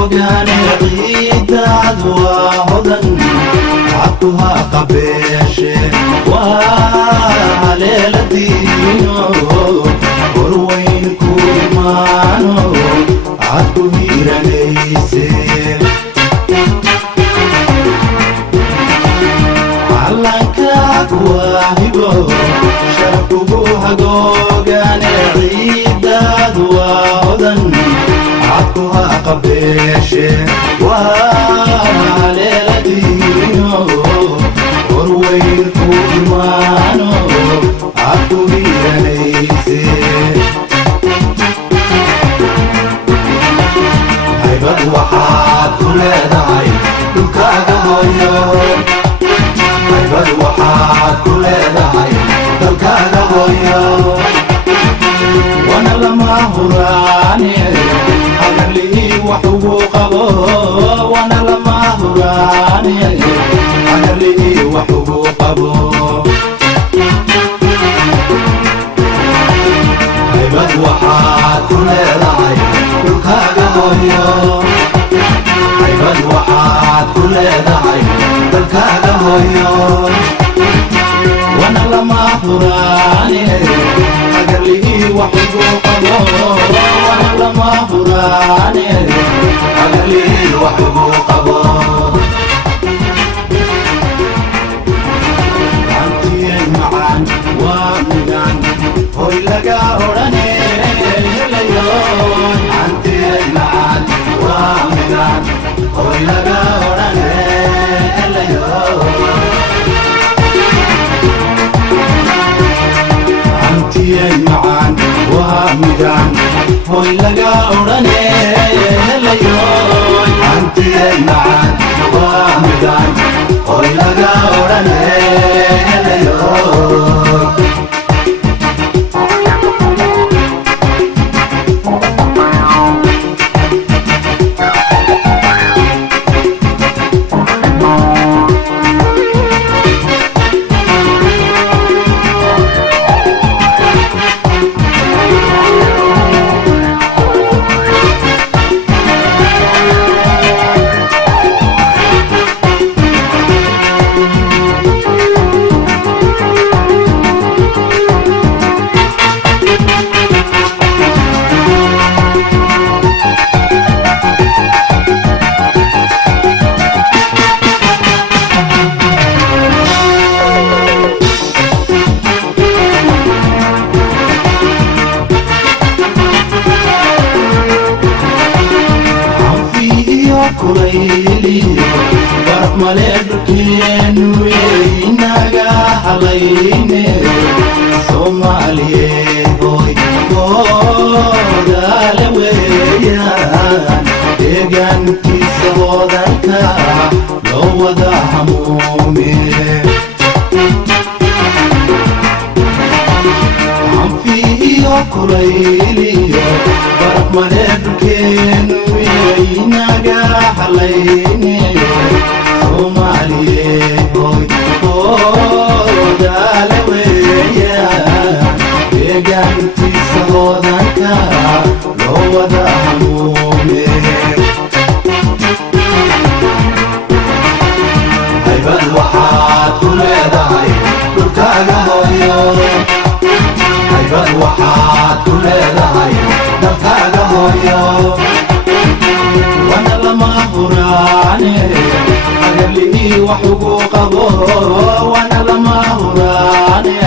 googaane ciidaad waa hodan cabkuha qabeeshe waa haleeladiino horweyn ku imaano cabku hiiranayse calankaag waa hibo sharafkugu hagoogaane ciidaad waa hodan cabkuha qabeeshe waa haleeladiino horweyn ku imaano cabku hiiranayse haybad waxaad ku leedahay dhulkaaga hooyo haybad waxaad ku leedahay dalkaaga hooyo wana lama huraane hagarlihii wax ugu qabo wana lama huraane hagarlihii wax ugu qabo haybad waxaad ku leedahay dhulkaaga hooyo haybad waxaad ku leedahay dalkaaga hooyo wana lama huraane hagarlihii wax ugu qabo wana lama huraane hagarlihii wax ugu qabo hantiyen macaan waa migaan hoy laga odhane helayo hantiyen macaan waa migaan hoy laga odhane helayo hantiyen macaan waa migaan hoy laga odhane helayo hantiyen macaan waa migaan hoy laga odhane helayo baraf maleedhkeenu inaga halayne soomaaliyeed hoy oodaale weeyaan deegaankiisa hodanka loo wada hamuume hanfi iyo kulayliyo baraf maleedhkeenu inaga halayne soomaaliyeed hoy oodaale weeyaan deegaankiisa hodanka loo wada hamuume haybad waxaad ku leedahay dhulkaaga hooyo haybad waxaad ku leedahay dalkaaga hooyo wana lama huraane hagarlihii wax ugu qabo wana lama huraane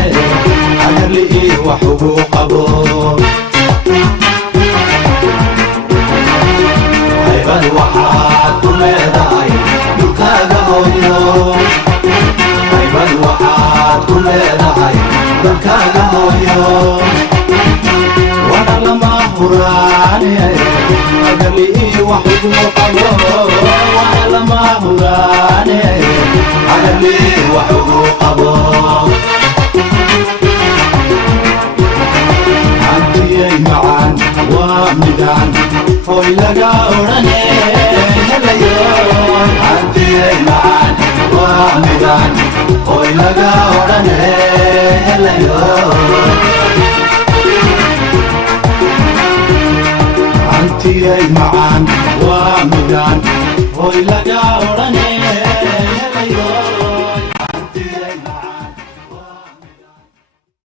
hagarlihii wax ugu qabo haybad waxaad ku leedahay dhulkaaga hooyo haybad waxaad ku leedahay dalkaaga hooyo wana lama huraane hagarlihii wax ugu qabo wana lama huraane hagarlihii wax ugu qabo hantiyey macaan waa migaan hoy laga odhane helayo hantiyey macaan waa migaan hoy laga odhane helayo hantiyey macaan waa migaan midaan hoy laga odhane